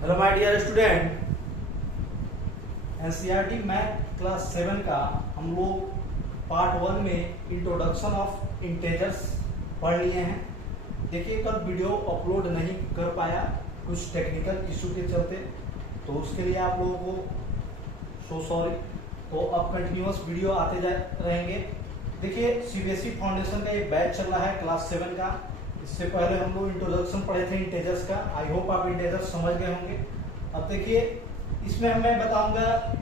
Hello my dear student, NCERT math class 7 का हम लोग पार्ट 1 में इंट्रोडक्शन ऑफ इंटेजर्स पढ़ लिए हैं। देखिए, कल वीडियो अपलोड नहीं कर पाया कुछ टेक्निकल इशू के चलते, तो उसके लिए आप लोगों को सो सॉरी। तो अब कंटिन्यूअस वीडियो आते जा रहेंगे। देखिए, सीबीएसई फाउंडेशन का एक बैच चल रहा है क्लास 7 का। इससे पहले हम लोग इंट्रोडक्शन पढ़े थे इंटेजर्स का। आई होप आप इंटेजर्स समझ गए होंगे। अब देखिए, इसमें मैं बताऊंगा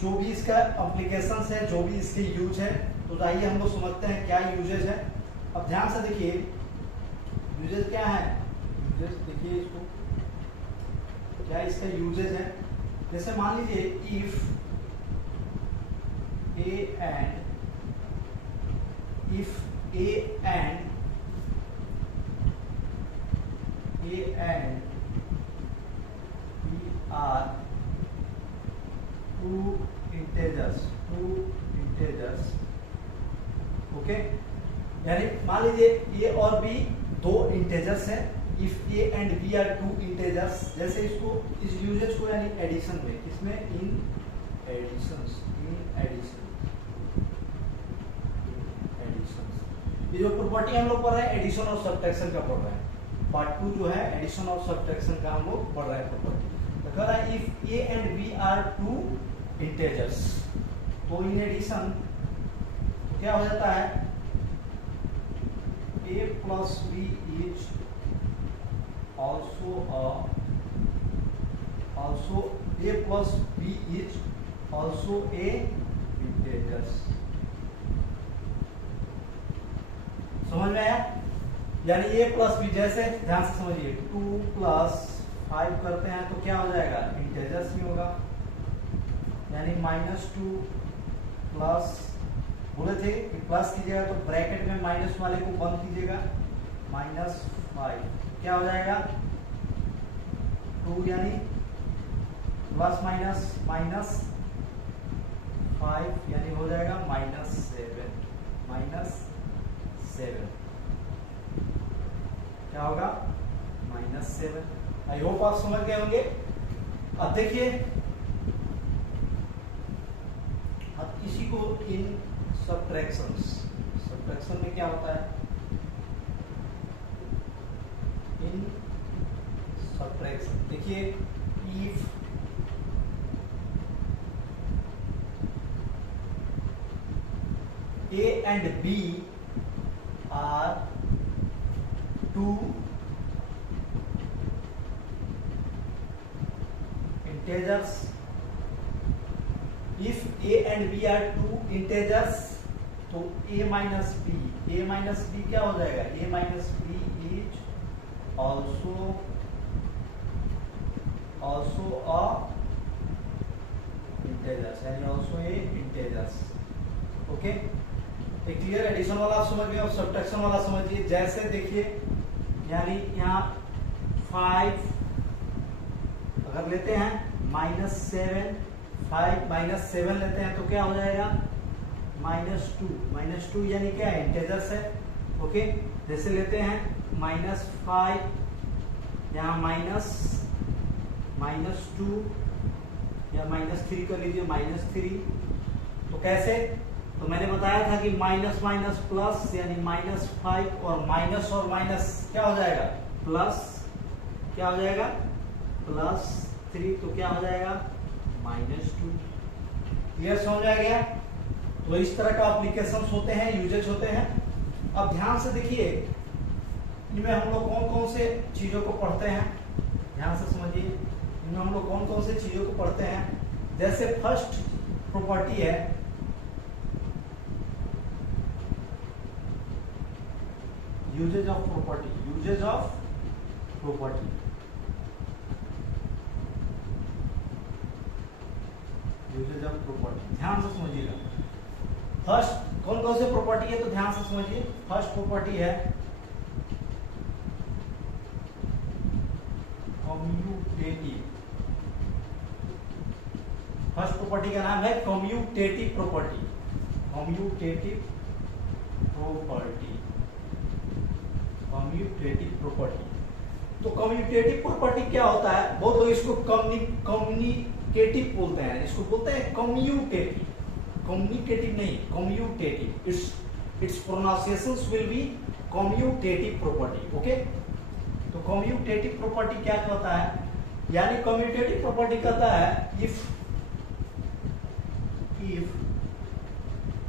जो भी इसका एप्लीकेशंस है, जो भी इसके यूज है। तो आइए हम लोग समझते हैं क्या यूजेज है। अब ध्यान से देखिए, यूजेज क्या है। यूजेज देखिए इसको, क्या इसका यूजेज है। जैसे मान लीजिए if A and B are two integers, okay. यानी मान लीजिए ए और बी दो इंटेजर्स हैं। If A and B are two integers, जैसे इसको इस यूजेज को यानी एडिशन में, इसमें इन एडिशन ये जो प्रॉपर्टी हम लोग पढ़ रहे हैं एडिशन और सब्ट्रैक्शन का पढ़ रहे हैं। पार्ट 2 जो है एडिशन और सब्ट्रैक्शन का हम लोग पढ़ रहे हैं प्रॉपर्टी। तो कह रहा है if A and B are two integers, तो इन एडिशन क्या हो जाता है, a plus b is also a plus b is also a integers। समझ में आया? यानी a प्लस बी, जैसे ध्यान से समझिए 2 प्लस 5 करते हैं तो क्या हो जाएगा, इंटेजर्स ही होगा। यानी -2 प्लस, बोले थे कि प्लस कीजिएगा तो ब्रैकेट में माइनस वाले को बंद कीजिएगा, -5 क्या हो जाएगा 2, यानी प्लस माइनस -5 यानी हो जाएगा -7 क्या होगा -7। आई होप आप समझ गए होंगे। अब देखिए, अब इसी को इन सब्ट्रैक्शन में क्या होता है, इन सब्ट्रैक्शन देखिए if A and B are two integers, if A and B are two integers, तो a माइनस बी क्या हो जाएगा, a minus b is also a integers, यानी also a integers. Okay, clear? Addition वाला आप समझ गए। और सब्ट्रैक्शन वाला समझिए। जैसे देखिए, यानी यहाँ 5 अगर लेते हैं -7, 5 -7 लेते हैं तो क्या हो जाएगा -2 यानी क्या है, इंटेजर्स है। ओके, जैसे लेते हैं -5, यहाँ -2 या -3 कर लीजिए, -3। तो कैसे, तो मैंने बताया था कि माइनस माइनस प्लस, यानी -5 और माइनस क्या हो जाएगा, प्लस क्या हो जाएगा, +3, तो क्या हो जाएगा -2। क्लियर? समझ आ गया? तो इस तरह का एप्लीकेशंस होते हैं, यूजेज होते हैं। अब ध्यान से देखिए, इनमें हम लोग कौन कौन से चीजों को पढ़ते हैं, ध्यान से समझिए। इनमें हम लोग कौन कौन से चीजों को पढ़ते हैं। जैसे फर्स्ट प्रॉपर्टी है यूजेज ऑफ प्रॉपर्टी, ध्यान से समझिएगा। फर्स्ट कौन कौन से प्रॉपर्टी है, तो ध्यान से समझिए। फर्स्ट प्रॉपर्टी है कम्यूटेटिव। फर्स्ट प्रॉपर्टी का नाम है कम्यूटेटिव प्रॉपर्टी। कम्यूटेटिव प्रॉपर्टी तो कम्यूटेटिव प्रॉपर्टी क्या होता है, बहुत लोग इसको कम्युनिकेटिव बोलते हैं, इसको बोलते हैं कम्यूटेटिव, कम्युनिकेटिव नहीं commutative, its pronunciations will be commutative property. Okay, तो कम्यूटेटिव प्रॉपर्टी क्या कहता है, यानी कम्यूटेटिव प्रॉपर्टी कहता है if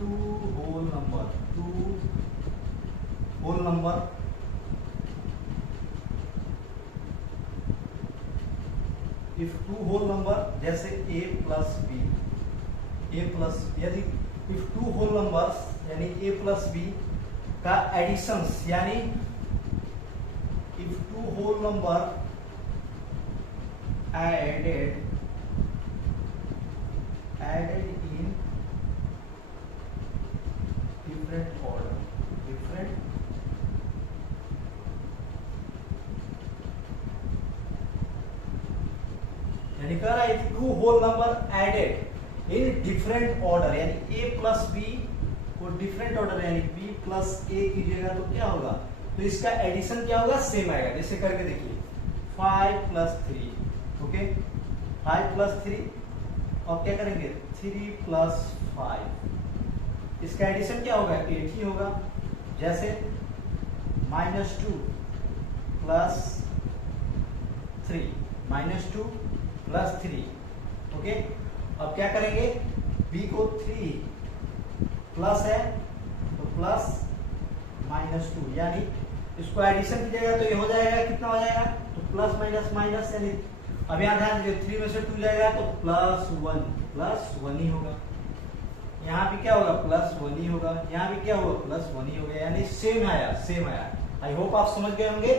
two whole number if two whole number जैसे a प्लस बी, यदि इफ टू होल नंबर्स यानी a प्लस बी का एडिशंस, यानी if two whole number added in different order, यानी कह रहा है two whole number added in different order, यानी a प्लस बी को डिफरेंट ऑर्डर यानी b प्लस a कीजिएगा तो क्या होगा, तो इसका एडिशन क्या होगा, सेम आएगा। जैसे करके देखिए 5 प्लस 3, ओके 5 प्लस 3 और क्या करेंगे 3 प्लस 5, इसका एडिशन क्या होगा 8 ही होगा। जैसे -2 प्लस 3, -2 प्लस 3, ओके। अब क्या करेंगे, b को 3 प्लस है तो प्लस -2, यानी इसको एडिशन कीजिएगा तो ये हो जाएगा, कितना हो जाएगा, तो प्लस माइनस माइनस, यानी अब यहाँ ध्यान दीजिए 3 में से 2 जाएगा तो प्लस 1 ही होगा, यहाँ भी क्या होगा प्लस 1 ही होगा, यहाँ भी क्या होगा प्लस 1 ही होगा, यानी सेम आया। आई होप आप समझ गए होंगे।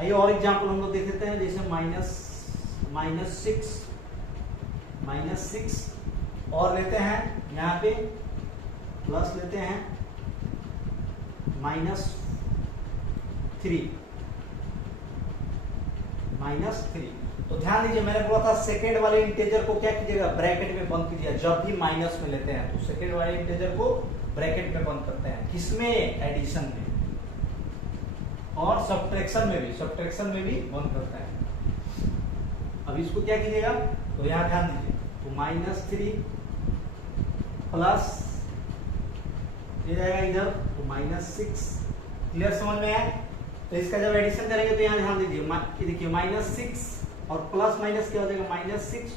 आइए और एग्जांपल हम लोग देख लेते हैं, जैसे -6 और लेते हैं, यहाँ पे प्लस लेते हैं -3, तो ध्यान दीजिए मैंने बोला था सेकेंड वाले इंटेजर को क्या कीजिएगा, ब्रैकेट में बंद कीजिएगा। जब भी माइनस में लेते हैं तो सेकेंड वाले इंटेजर को ब्रैकेट में बंद करते हैं, किसमें, एडिशन में, और सब्ट्रैक्शन में भी बंद करते हैं। अब इसको क्या कीजिएगा, तो यहाँ ध्यान दीजिए, तो -3 प्लस ये जाएगा इधर तो -6, क्लियर समझ में आया। तो इसका जब एडिशन करेंगे तो यहाँ ध्यान दीजिए, ये देखिए -6 और प्लस माइनस क्या हो जाएगा, -6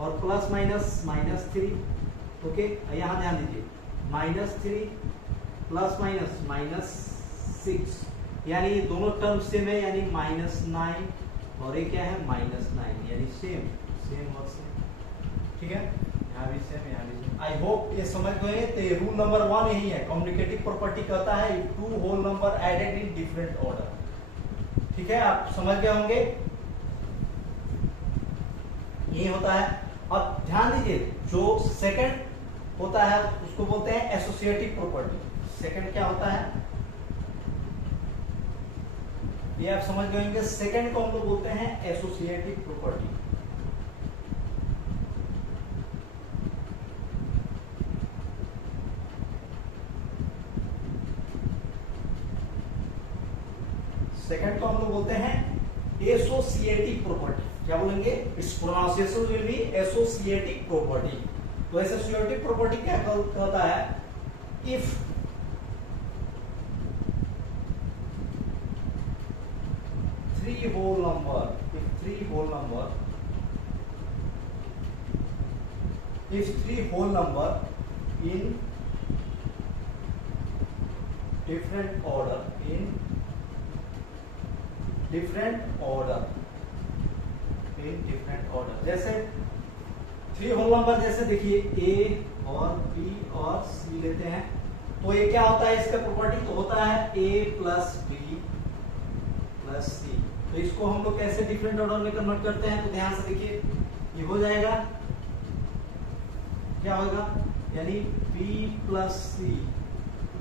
और प्लस माइनस -3, ओके। यहाँ ध्यान दीजिए -3 प्लस माइनस -6, यानी ये दोनों टर्म सेम है, यानी -9 और ये क्या है -9, यानी सेम और सेम, ठीक है। यहाँ भी सेम, यहाँ भी सेम। आई होप ये समझ गए। तो ये रूल नंबर 1 यही है, कम्युनिकेटिव प्रॉपर्टी कहता है two whole number added in different order, ठीक है, आप समझ गए होंगे, ये होता है। अब ध्यान दीजिए जो सेकंड होता है उसको बोलते हैं एसोसिएटिव प्रॉपर्टी। सेकंड क्या होता है ये आप समझ गए होंगे, सेकंड को हम लोग बोलते हैं एसोसिएटिव प्रॉपर्टी। सेकंड को हम लोग बोलते हैं एसोसिएटिव प्रॉपर्टी। क्या बोलेंगे, it's pronunciation will be associative property. तो एसोसिएटिव प्रॉपर्टी क्या कहता है, if three whole number in different order, जैसे 3 होल नंबर, जैसे देखिए a और b और c लेते हैं, तो ये क्या होता है, इसका प्रॉपर्टी तो होता है a plus b plus c। तो इसको हम लोग कैसे डिफरेंट ऑर्डर में कन्वर्ट करते हैं, तो ध्यान से देखिए, ये हो जाएगा, क्या होगा, यानी b plus c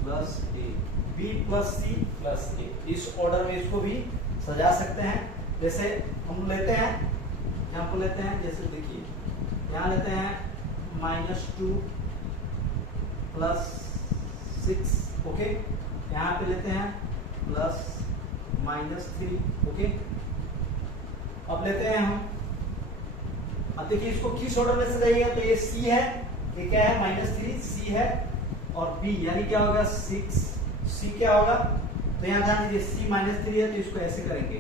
plus a, b plus c plus a। इस ऑर्डर में इसको भी सजा सकते हैं। जैसे हम लेते हैं, यहाँ पर लेते हैं, जैसे देखिए यहाँ लेते हैं -2 प्लस 6, ओके। यहाँ पे लेते हैं -3। ओके, अब लेते हैं हम, अब देखिए इसको किस ऑर्डर में सजाइएगा, तो ये सी है, ये क्या है -3, सी है, और बी यानी क्या होगा 6, सी क्या होगा, तो यहाँ ध्यान दीजिए सी -3 है तो इसको ऐसे करेंगे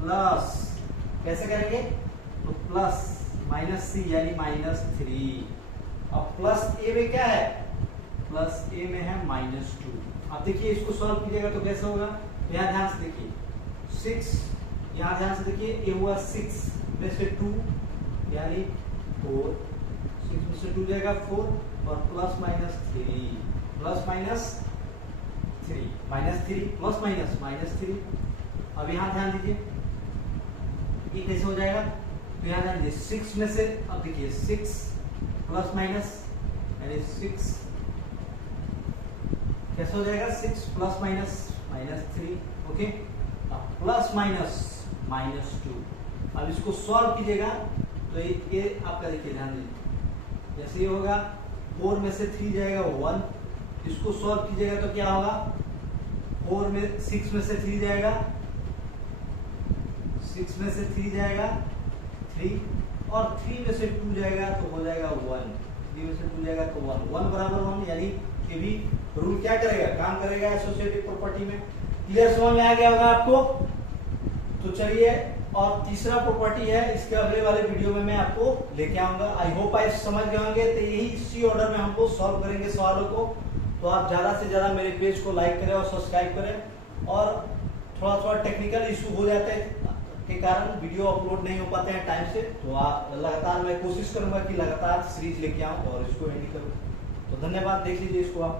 प्लस, कैसे करेंगे, तो प्लस -c यानी -3, अब प्लस ए में क्या है, प्लस ए में है -2। अब देखिए इसको सॉल्व कीजिएगा तो कैसे होगा, तो यहाँ ध्यान से देखिए 6, यहाँ ध्यान से देखिए ये हुआ 6 में से 2 यानी 4, 6 में से 2 जाएगा 4 और प्लस -3, प्लस -3, -3 प्लस -3। अब यहाँ ध्यान दीजिए ये कैसे हो जाएगा, तो यहाँ ध्यान दीजिए 6 में से, अब देखिए 6 प्लस माइनस यानी 6 कैसे हो जाएगा, 6 प्लस -3। ओके, अब प्लस -2, अब इसको सॉल्व कीजिएगा तो ये आपका देखिए ध्यान दीजिए जैसे ये होगा 4 में से 3 जाएगा 1, इसको सॉल्व कीजिएगा तो क्या होगा, 6 में से 3 जाएगा, 6 में से 3 जाएगा 3 और 3 में से 2 जाएगा तो हो जाएगा 1, 3 में से 2 जाएगा तो 1, 1 बराबर 1 यानी ये भी रूल क्या करेगा, काम करेगा एसोसिएटिव प्रॉपर्टी में। क्लियर समझ में आ गया होगा आपको, तो चलिए, और तीसरा प्रॉपर्टी है, इसके अगले वाले वीडियो में मैं आपको लेके आऊंगा। आई होप आप समझ गए होंगे, तो यही इसी ऑर्डर में हमको सॉल्व करेंगे सवालों को। तो आप ज्यादा से ज्यादा मेरे पेज को लाइक करें और सब्सक्राइब करें, और थोड़ा टेक्निकल इशू हो जाते हैं के कारण वीडियो अपलोड नहीं हो पाते हैं टाइम से, तो आप लगातार, मैं कोशिश करूंगा कि लगातार सीरीज लेके आऊं और इसको एंड करूं। तो धन्यवाद, देख लीजिए इसको आप।